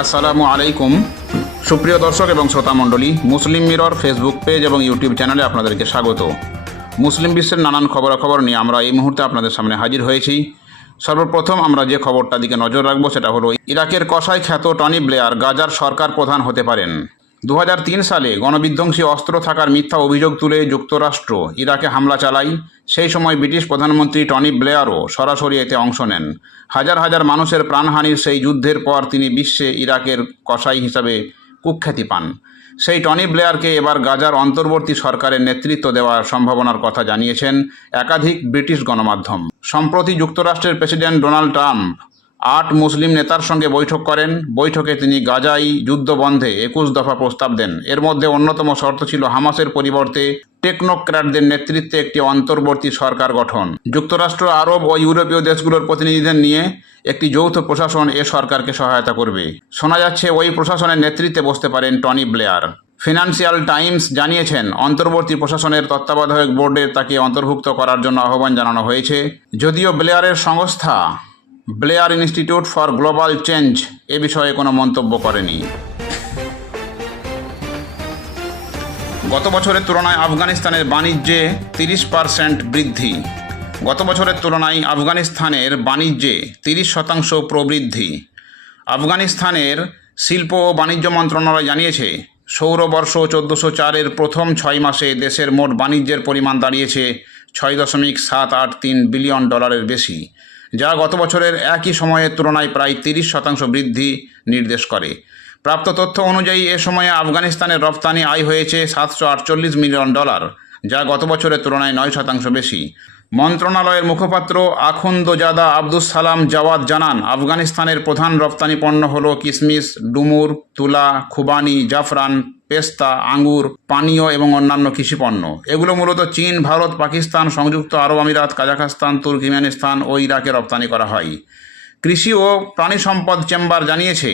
আসসালামু আলাইকুম। সুপ্রিয় দর্শক এবং শ্রোতা মণ্ডলী, মুসলিম মিরর ফেসবুক পেজ এবং ইউটিউব চ্যানেলে আপনাদেরকে স্বাগত। মুসলিম বিশ্বের নানান খবরাখবর নিয়ে আমরা এই মুহূর্তে আপনাদের সামনে হাজির হয়েছি। সর্বপ্রথম আমরা যে খবরটা দিকে নজর রাখব সেটা হলো, ইরাকের কসাই খ্যাত টনি ব্লেয়ার গাজার সরকার প্রধান হতে পারেন। দু হাজার তিন সালে গণবিধ্বংসী অস্ত্র থাকার মিথ্যা অভিযোগ তুলে যুক্তরাষ্ট্র ইরাকে হামলা চালায়। সেই সময় ব্রিটিশ প্রধানমন্ত্রী টনি ব্লেয়ারও সরাসরি এতে অংশ নেন। হাজার হাজার মানুষের প্রাণহানির সেই যুদ্ধের পর তিনি বিশ্বে ইরাকের কসাই হিসাবে কুখ্যাতি পান। সেই টনি ব্লেয়ারকে এবার গাজার অন্তর্বর্তী সরকারের নেতৃত্ব দেওয়ার সম্ভাবনার কথা জানিয়েছেন একাধিক ব্রিটিশ গণমাধ্যম। সম্প্রতি যুক্তরাষ্ট্রের প্রেসিডেন্ট ডোনাল্ড ট্রাম্প আট মুসলিম নেতার সঙ্গে বৈঠক করেন। বৈঠকে তিনি গাজাই যুদ্ধ বন্ধে একুশ দফা প্রস্তাব দেন। এর মধ্যে অন্যতম শর্ত ছিল হামাসের পরিবর্তে টেকনোক্র্যাটদের নেতৃত্বে একটি অন্তর্বর্তী সরকার গঠন। যুক্তরাষ্ট্র, আরব ও ইউরোপীয় দেশগুলোর প্রতিনিধিদের নিয়ে একটি যৌথ প্রশাসন এ সরকারকে সহায়তা করবে। শোনা যাচ্ছে, ওই প্রশাসনের নেতৃত্বে বসতে পারেন টনি ব্লেয়ার। ফিনান্সিয়াল টাইমস জানিয়েছেন, অন্তর্বর্তী প্রশাসনের তত্ত্বাবধায়ক বোর্ডে তাকে অন্তর্ভুক্ত করার জন্য আহ্বান জানানো হয়েছে। যদিও ব্লেয়ারের সংস্থা Blair institute for global change এ বিষয়ে কোনো মন্তব্য করেনি। গত বছরের তুলনায় আফগানিস্তানের বাণিজ্যে তিরিশ পারসেন্ট বৃদ্ধি। গত বছরের তুলনায় আফগানিস্তানের বাণিজ্যে তিরিশ শতাংশ প্রবৃদ্ধি। আফগানিস্তানের শিল্প ও বাণিজ্য মন্ত্রণালয় জানিয়েছে, সৌরবর্ষ চোদ্দোশো চারের প্রথম ছয় মাসে দেশের মোট বাণিজ্যের পরিমাণ দাঁড়িয়েছে ছয় দশমিক সাত আট তিন বিলিয়ন ডলারের বেশি। যা গত বছরের একই সময়ের তুলনায় প্রায় তিরিশ শতাংশ বৃদ্ধি নির্দেশ করে। প্রাপ্ত তথ্য অনুযায়ী এ সময়ে আফগানিস্তানের রপ্তানি আয় হয়েছে সাতশো আটচল্লিশ মিলিয়ন ডলার। যা গত বছরের তুলনায় নয় শতাংশ বেশি। মন্ত্রণালয়ের মুখপাত্র আখুন্দজাদা আব্দুস সালাম জাওয়াদ জানান, আফগানিস্তানের প্রধান রপ্তানি পণ্য হল কিশমিশ ডুমুর, তুলা, খুবানি, জাফরান, পেস্তা, আঙ্গুর, পানীয় এবং অন্যান্য কৃষিপণ্য এগুলো মূলত চীন, ভারত, পাকিস্তান, সংযুক্ত আরব আমিরাত, কাজাখস্তান, তুর্কমেনিস্তান ও ইরাকে রপ্তানি করা হয়। কৃষি ও প্রাণী সম্পদ চেম্বার জানিয়েছে,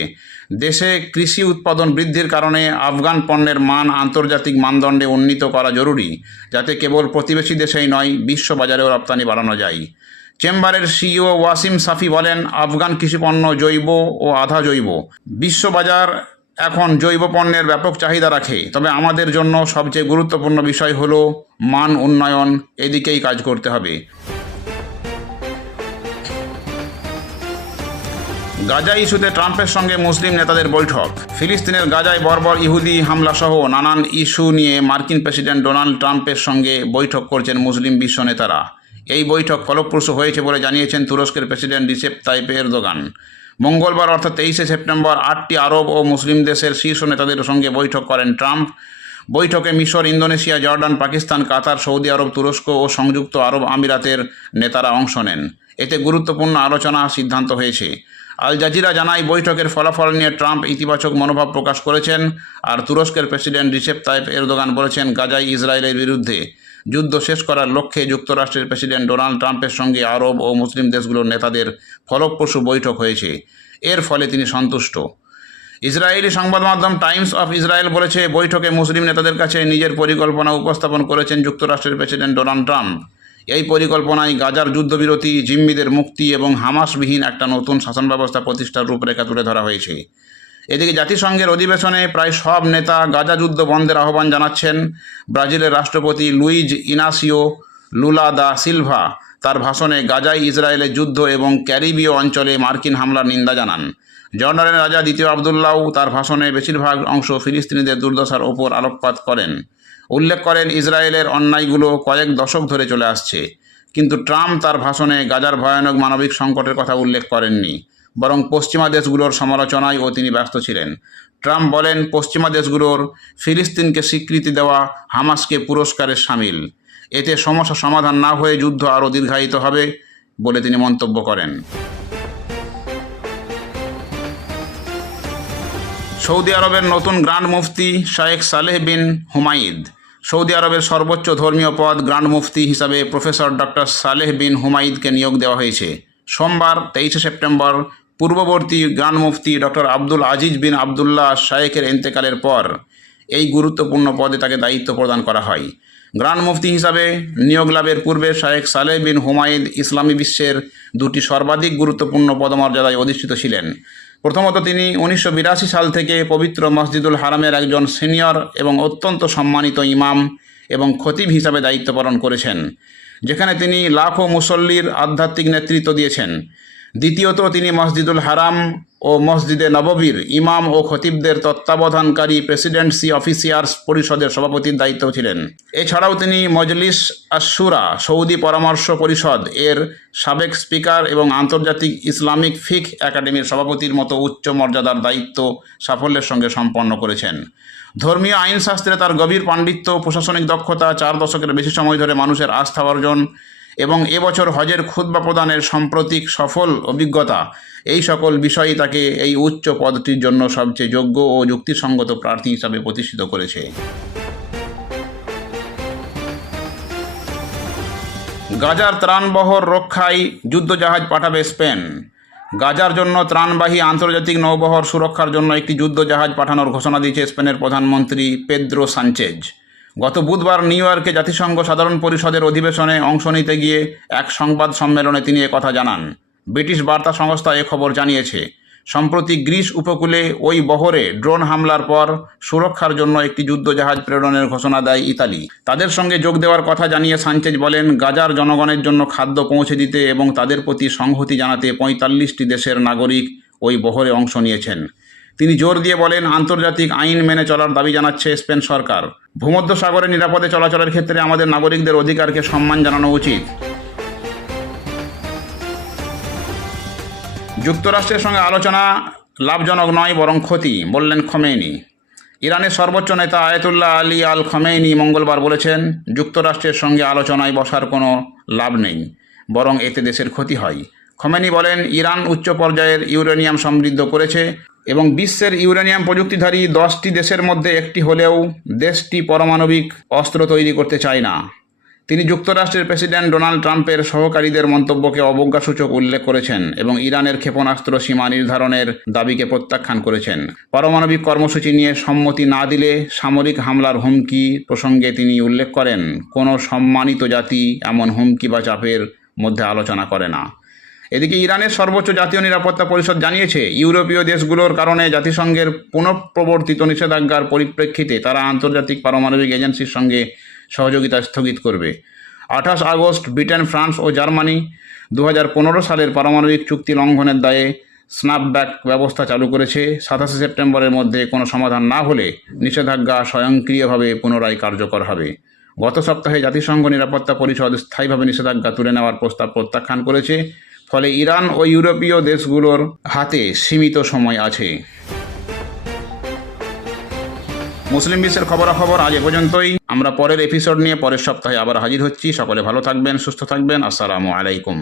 দেশে কৃষি উৎপাদন বৃদ্ধির কারণে আফগান পণ্যের মান আন্তর্জাতিক মানদণ্ডে উন্নীত করা জরুরি, যাতে কেবল প্রতিবেশী দেশেই নয়, বিশ্ববাজারেও রপ্তানি বাড়ানো যায়। চেম্বারের সিইও ওয়াসিম সাফি বলেন, আফগান কৃষিপণ্য জৈব ও আধা জৈব। বিশ্ববাজার এখন জৈব পণ্যের ব্যাপক চাহিদা রাখে, তবে আমাদের জন্য সবচেয়ে গুরুত্বপূর্ণ বিষয় হলো মান উন্নয়ন, এদিকেই কাজ করতে হবে। গাজা ইস্যুতে ট্রাম্পের সঙ্গে মুসলিম নেতাদের বৈঠক। ফিলিস্তিনের গাজায় বর্বর ইহুদি হামলা সহ নানান ইস্যু নিয়ে মার্কিন প্রেসিডেন্ট ডোনাল্ড ট্রাম্পের সঙ্গে বৈঠক করছেন মুসলিম বিশ্ব নেতারা। এই বৈঠক ফলপ্রসূ হয়েছে বলে জানিয়েছেন তুরস্কের প্রেসিডেন্ট রিসেপ তাইপ এরদোগান। মঙ্গলবার, অর্থাৎ তেইশে সেপ্টেম্বর, আটটি আরব ও মুসলিম দেশের শীর্ষ নেতাদের সঙ্গে বৈঠক করেন ট্রাম্প। বৈঠকে মিশর, Indonesia, Jordan, Pakistan, Qatar, Saudi Arab, তুরস্ক ও সংযুক্ত আরব আমিরাতের নেতারা অংশ নেন। এতে গুরুত্বপূর্ণ আলোচনা সিদ্ধান্ত হয়েছে। আল জাজিরা জানায়, বৈঠকের ফলাফল নিয়ে ট্রাম্প ইতিবাচক মনোভাব প্রকাশ করেছেন আর তুরস্কের প্রেসিডেন্ট রিসেপ তাইপ এরদোগান বলেছেন গাজায় ইসরায়েলের বিরুদ্ধে যুদ্ধ শেষ করার লক্ষ্যে যুক্তরাষ্ট্রের প্রেসিডেন্ট ডোনাল্ড ট্রাম্পের সঙ্গে আরব ও মুসলিম দেশগুলোর নেতাদের ফলপ্রসূ বৈঠক হয়েছে। এর ফলে তিনি সন্তুষ্ট। ইসরায়েলি সংবাদ মাধ্যম টাইমস অফ ইসরায়েল বলেছে, বৈঠকে মুসলিম নেতাদের কাছে নিজের পরিকল্পনা উপস্থাপন করেছেন যুক্তরাষ্ট্রের প্রেসিডেন্ট ডোনাল্ড ট্রাম্প। এই পরিকল্পনায় গাজার যুদ্ধবিরতি, জিম্মিদের মুক্তি এবং হামাসবিহীন একটা নতুন শাসন ব্যবস্থা প্রতিষ্ঠার রূপরেখা তুলে ধরা হয়েছে। এদিকে জাতিসংঘের অধিবেশনে প্রায় সব নেতা গাজা যুদ্ধ বন্ধের আহ্বান জানাচ্ছেন। ব্রাজিলের রাষ্ট্রপতি Luiz Inacio Lula da Silva তার ভাষণে গাজায় ইসরায়েলের যুদ্ধ এবং ক্যারিবীয় অঞ্চলে মার্কিন হামলার নিন্দা জানান। জর্ডানের রাজা দ্বিতীয় আবদুল্লাও তার ভাষণে বেশিরভাগ অংশ ফিলিস্তিনিদের দুর্দশার ওপর আলোকপাত করেন। উল্লেখ করেন, ইসরায়েলের অন্যায়গুলো কয়েক দশক ধরে চলে আসছে। কিন্তু ট্রাম্প তার ভাষণে গাজার ভয়ানক মানবিক সংকটের কথা উল্লেখ করেননি, বরং পশ্চিমা দেশগুলোর সমালোচনায় ও তিনি ব্যস্ত ছিলেন। ট্রাম্প বলেন, পশ্চিমা দেশগুলোর ফিলিস্তিনকে স্বীকৃতি দেওয়া হামাসকে পুরস্কারের সামিল। এতে সমস্যা সমাধান না হয়ে যুদ্ধ আরও দীর্ঘায়িত হবে বলে তিনি মন্তব্য করেন। সৌদি আরবের নতুন গ্র্যান্ড মুফতি শায়েখ সালেহ বিন হুমাইদ সৌদি আরবের সর্বোচ্চ ধর্মীয় পদ গ্র্যান্ড মুফতি হিসাবে প্রফেসর ডক্টর সালেহ বিন হুমাইদকে নিয়োগ দেওয়া হয়েছে। সোমবার, তেইশে সেপ্টেম্বর, পূর্ববর্তী grand mufti doctor Abdul Aziz bin Abdullah শায়েখের এন্তেকালের পর এই গুরুত্বপূর্ণ পদে তাকে দায়িত্ব প্রদান করা হয়। গ্রান্ড মুফতি হিসাবে নিয়োগ লাভের পূর্বে শায়েখ সালেহ বিন হুমায়ুদ ইসলামী বিশ্বের দুটি সর্বাধিক গুরুত্বপূর্ণ পদমর্যাদায় অধিষ্ঠিত ছিলেন। প্রথমত তিনি উনিশশো বিরাশি সাল থেকে পবিত্র মসজিদুল হারামের একজন সিনিয়র এবং অত্যন্ত সম্মানিত ইমাম এবং খতিব হিসাবে দায়িত্ব পালন করেছেন, যেখানে তিনি লাখো মুসল্লির আধ্যাত্মিক নেতৃত্ব দিয়েছেন। দ্বিতীয়ত তিনি মসজিদুল হারাম ও মসজিদে নববীর ইমাম ও খতিবদের তত্ত্বাবধানকারী প্রেসিডেন্সি অফিসিয়ার্স পরিষদের সভাপতির দায়িত্ব ছিলেন। এছাড়াও তিনি মজলিস আশুরা সৌদি পরামর্শ পরিষদ এর সাবেক স্পিকার এবং আন্তর্জাতিক ইসলামিক ফিক একাডেমির সভাপতির মতো উচ্চ মর্যাদার দায়িত্ব সাফল্যের সঙ্গে সম্পন্ন করেছেন। ধর্মীয় আইনশাস্ত্রে তার গভীর পাণ্ডিত্য প্রশাসনিক দক্ষতা চার দশকের বেশি সময় ধরে মানুষের আস্থা অর্জন এবং এবছর হজের খুদ্া প্রদানের সাম্প্রতিক সফল অভিজ্ঞতা। এই সকল বিষয়ই তাকে এই উচ্চ পদটির জন্য সবচেয়ে যোগ্য ও যুক্তিসঙ্গত প্রার্থী হিসাবে প্রতিষ্ঠিত করেছে। গাজার ত্রাণবহর রক্ষায় যুদ্ধজাহাজ পাঠাবে স্পেন। গাজার জন্য ত্রাণবাহী আন্তর্জাতিক নৌবহর সুরক্ষার জন্য একটি যুদ্ধজাহাজ পাঠানোর ঘোষণা দিয়েছে স্পেনের প্রধানমন্ত্রী পেদ্রো সানচেজ। গত বুধবার নিউ ইয়র্কে জাতিসংঘ সাধারণ পরিষদের অধিবেশনে অংশ নিতে গিয়ে এক সংবাদ সম্মেলনে তিনি কথা জানান। ব্রিটিশ বার্তা সংস্থা এ খবর জানিয়েছে, সম্প্রতি গ্রিস উপকূলে ওই বহরে ড্রোন হামলার পর সুরক্ষার জন্য একটি যুদ্ধজাহাজ প্রেরণের ঘোষণা দেয় ইতালি। তাদের সঙ্গে যোগ দেওয়ার কথা জানিয়ে সানচেজ বলেন, গাজার জনগণের জন্য খাদ্য পৌঁছে দিতে এবং তাদের প্রতি সংহতি জানাতে পঁয়তাল্লিশটি দেশের নাগরিক ওই বহরে অংশ নিয়েছেন। তিনি জোর দিয়ে বলেন, আন্তর্জাতিক আইন মেনে চলার দাবি জানাচ্ছে স্পেন সরকার। ভূমধ্য সাগরে নিরাপদে চলাচলের ক্ষেত্রে আমাদের নাগরিকদের অধিকারকে সম্মান জানানো উচিত। যুক্তরাষ্ট্রের সঙ্গে আলোচনা লাভজনক নয়, বরং ক্ষতি, বললেন খমেনি ইরানের সর্বোচ্চ নেতা আয়তুল্লাহ আলী আল খমেইনি মঙ্গলবার বলেছেন, যুক্তরাষ্ট্রের সঙ্গে আলোচনায় বসার কোনো লাভ নেই, বরং এতে দেশের ক্ষতি হয়। খমেনি বলেন, ইরান উচ্চ পর্যায়ের ইউরেনিয়াম সমৃদ্ধ করেছে এবং বিশ্বের ইউরেনিয়াম প্রযুক্তিধারী দশটি দেশের মধ্যে একটি হলেও দেশটি পারমাণবিক অস্ত্র তৈরি করতে চায় না। তিনি যুক্তরাষ্ট্রের প্রেসিডেন্ট ডোনাল্ড ট্রাম্পের সহকারীদের মন্তব্যকে অবজ্ঞাসূচক উল্লেখ করেছেন এবং ইরানের ক্ষেপণাস্ত্র সীমা নির্ধারণের দাবিকে প্রত্যাখ্যান করেছেন। পারমাণবিক কর্মসূচি নিয়ে সম্মতি না দিলে সামরিক হামলার হুমকি প্রসঙ্গে তিনি উল্লেখ করেন, কোনো সম্মানিত জাতি এমন হুমকি বা চাপের মধ্যে আলোচনা করে না। এদিকে ইরানের সর্বোচ্চ জাতীয় নিরাপত্তা পরিষদ জানিয়েছে, ইউরোপীয় দেশগুলোর কারণে জাতিসংঘের পুনঃপ্রবর্তিত নিষেধাজ্ঞার পরিপ্রেক্ষিতে তারা আন্তর্জাতিক পারমাণবিক এজেন্সির সঙ্গে সহযোগিতা স্থগিত করবে। আঠাশ আগস্ট ব্রিটেন, ফ্রান্স ও জার্মানি দু পনেরো সালের পারমাণবিক চুক্তি লঙ্ঘনের দায়ে স্ন্যাপব্যাক ব্যবস্থা চালু করেছে। সাতাশে সেপ্টেম্বরের মধ্যে কোনো সমাধান না হলে নিষেধাজ্ঞা স্বয়ংক্রিয়ভাবে পুনরায় কার্যকর হবে। গত সপ্তাহে জাতিসংঘ নিরাপত্তা পরিষদ স্থায়ীভাবে নিষেধাজ্ঞা তুলে নেওয়ার প্রস্তাব প্রত্যাখ্যান করেছে। ফলে ইরান ও ইউরোপীয় দেশগুলোর হাতে সীমিত সময় আছে। মুসলিম বিশ্বের খবরাখবর আজ এ পর্যন্তই। আমরা পরের এপিসোড নিয়ে পরের সপ্তাহে আবার হাজির হচ্ছি। সকলে ভালো থাকবেন, সুস্থ থাকবেন। আসসালামু আলাইকুম।